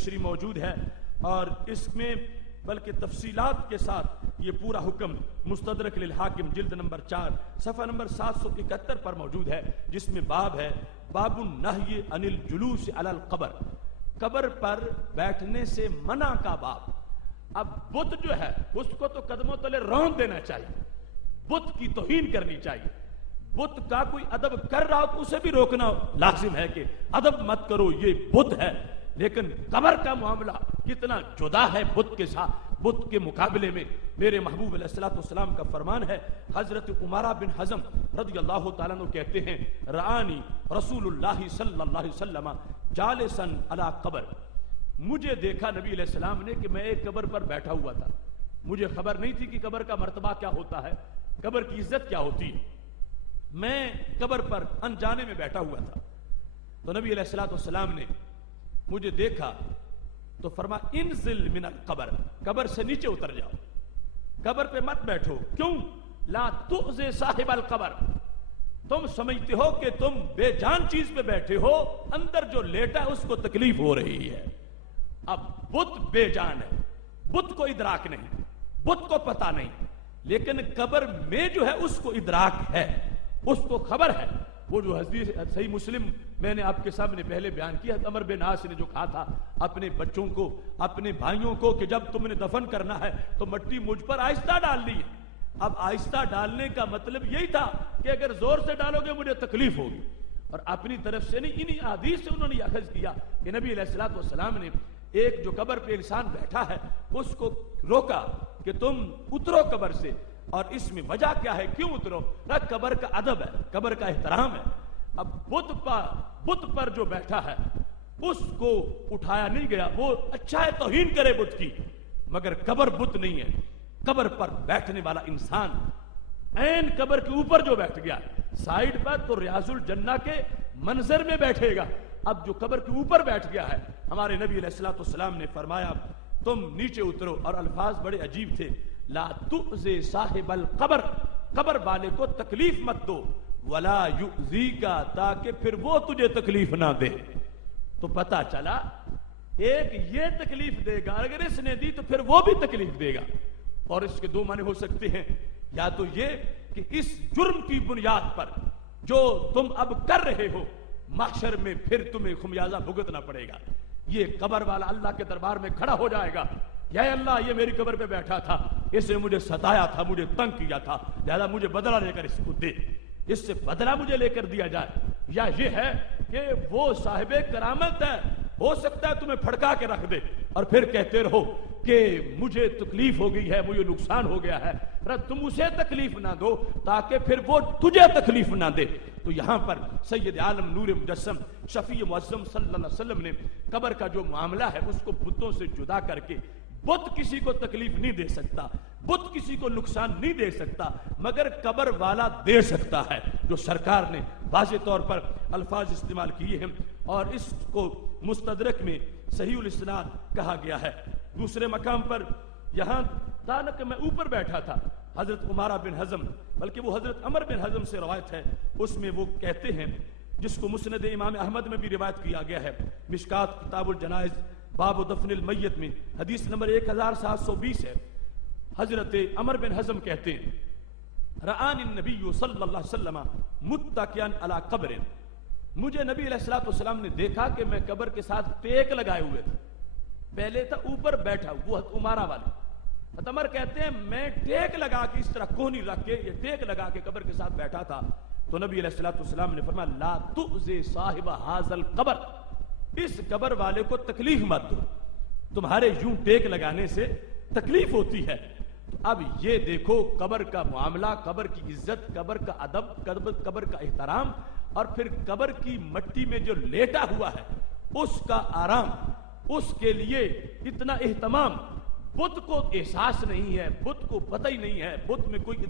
تشریح موجود ہے، اور اس میں بلکہ تفصیلات کے ساتھ یہ پورا حکم مستدرک للحاکم جلد نمبر 4 صفحہ نمبر 771 پر موجود ہے، جس میں باب ہے باب النہی عن الجلوس علی القبر، قبر پر بیٹھنے سے منع کا باب۔ اب بت جو ہے اس کو تو قدموں تلے رون دینا چاہیے، بت کی توہین کرنی چاہیے، بت کا کوئی ادب کر رہا ہو تو اسے بھی روکنا لازم ہے کہ ادب مت کرو، یہ بت ہے۔ لیکن قبر کا معاملہ کتنا جدا ہے بت کے ساتھ، بت کے مقابلے میں میرے محبوب علیہ الصلوۃ والسلام کا فرمان ہے۔ حضرت عمارہ بن حزم رضی اللہ تعالیٰ عنہ کہتے ہیں رآنی رسول اللہ صلی اللہ علیہ وسلم جالسا علی قبر، مجھے دیکھا نبی علیہ السلام نے کہ میں ایک قبر پر بیٹھا ہوا تھا، مجھے خبر نہیں تھی کہ قبر کا مرتبہ کیا ہوتا ہے، قبر کی عزت کیا ہوتی ہے، میں قبر پر انجانے میں بیٹھا ہوا تھا، تو نبی علیہ الصلوۃ والسلام نے مجھے دیکھا تو فرما انزل من القبر، قبر سے نیچے اتر جاؤ، قبر پہ مت بیٹھو، کیوں؟ لا تؤذی صاحب القبر، تم سمجھتے ہو کہ تم بے جان چیز پہ بیٹھے ہو، اندر جو لیٹا اس کو تکلیف ہو رہی ہے۔ اب بت بے جان ہے، بت کو ادراک نہیں، بت کو پتا نہیں، لیکن قبر میں جو ہے اس کو ادراک ہے، اس کو خبر ہے۔ وہ جو حدیث صحیح مسلم میں نے آپ کے سامنے پہلے بیان کیا، عمر بن عاص نے جو کہا تھا اپنے بچوں کو، اپنے بھائیوں کو کہ جب تم نے دفن کرنا ہے تو مٹی مجھ پر آہستہ ڈالنی ہے۔ اب آہستہ ڈالنے کا مطلب یہی تھا کہ اگر زور سے ڈالو گے مجھے تکلیف ہوگی، اور اپنی طرف سے نہیں، انہی احادیث سے انہوں نے اخذ کیا کہ نبی علیہ الصلوۃ والسلام نے ایک جو قبر پہ انسان بیٹھا ہے اس کو روکا کہ تم اترو قبر سے، اور اس میں وجہ کیا ہے، کیوں اترو؟ قبر کا ادب ہے، قبر کا احترام ہے۔ اب بت پر جو بیٹھا ہے اس کو اٹھایا نہیں گیا، وہ اچھا ہے توہین کرے بت کی، مگر قبر بت نہیں ہے۔ قبر پر بیٹھنے والا انسان عین قبر کے اوپر جو بیٹھ گیا، سائیڈ پر تو ریاض الجنہ کے منظر میں بیٹھے گا، اب جو قبر کے اوپر بیٹھ گیا ہے، ہمارے نبی علیہ الصلوۃ والسلام نے فرمایا تم نیچے اترو، اور الفاظ بڑے عجیب تھے، لا تؤذی صاحب القبر، قبر والے کو تکلیف مت دو، ولا یؤذیک، تاکہ پھر وہ تجھے تکلیف نہ دے۔ تو پتا چلا ایک یہ تکلیف دے گا، اگر اس نے دی تو پھر وہ بھی تکلیف دے گا، اور اس کے دو معنی ہو سکتے ہیں، یا تو یہ کہ اس جرم کی بنیاد پر جو تم اب کر رہے ہو محشر میں پھر تمہیں خمیازہ بھگتنا پڑے گا، یہ قبر والا اللہ کے دربار میں کھڑا ہو جائے گا، یا اللہ یہ میری قبر پہ بیٹھا تھا، اس نے مجھے ستایا تھا، مجھے تنگ کیا تھا، لہذا مجھے بدلہ لے کر اس کو دے، اس سے بدلہ مجھے لے کر دیا جائے۔ یا یہ ہے کہ وہ صاحب کرامت ہے، ہو سکتا ہے تمہیں پھڑکا کے رکھ دے اور پھر کہتے رہو کہ مجھے تکلیف ہو گئی ہے، مجھے نقصان ہو گیا ہے، تم اسے تکلیف نہ دو تاکہ پھر وہ تجھے تکلیف نہ دے۔ تو یہاں پر سید عالم نور مجسم شفیع معظم صلی اللہ علیہ وسلم نے قبر کا جو معاملہ ہے اس کو بتوں سے جدا کر کے، بت کسی کو تکلیف نہیں دے سکتا، بت کسی کو نقصان نہیں دے سکتا، مگر قبر والا دے سکتا ہے، جو سرکار نے واضح طور پر الفاظ استعمال کیے ہیں، اور اس کو مستدرک میں صحیح الاسناد کہا گیا ہے۔ دوسرے مقام پر یہاں تھا کہ میں اوپر بیٹھا تھا، حضرت عمارہ بن حزم، بلکہ وہ حضرت عمر بن حزم سے روایت ہے، اس میں وہ کہتے ہیں جس کو مسند امام احمد میں بھی روایت کیا گیا ہے، مشکات کتاب الجنائز باب دفن المیت میں حدیث نمبر 1720 ہے، حضرت عمر بن حزم کہتے ہیں رآنی النبی صلی اللہ علیہ وسلم متکئا علی قبر، مجھے نبی علیہ الصلوۃ والسلام نے دیکھا کہ میں قبر کے ساتھ ٹیک لگائے ہوئے تھا، پہلے تھا اوپر بیٹھا، وہ عمارہ والے، عمر کہتے ہیں میں ٹیک لگا کے اس طرح کوہنی رکھ کے یہ ٹیک لگا کے قبر کے ساتھ بیٹھا تھا، تو نبی علیہ الصلوۃ والسلام نے فرمایا لا تؤذی صاحب ھذا القبر، اس قبر والے کو تکلیف مت دو، تمہارے یوں ٹیک لگانے سے تکلیف ہوتی ہے۔ تو اب یہ دیکھو قبر کا معاملہ، قبر کی عزت، قبر کا ادب، قبر کا احترام، اور پھر قبر کی مٹی میں جو لیٹا ہوا ہے اس کا آرام، اس کے لیے اتنا اہتمام، بت کو احساس نہیں ہے، بت کو پتہ ہی نہیں ہے، بت میں کوئی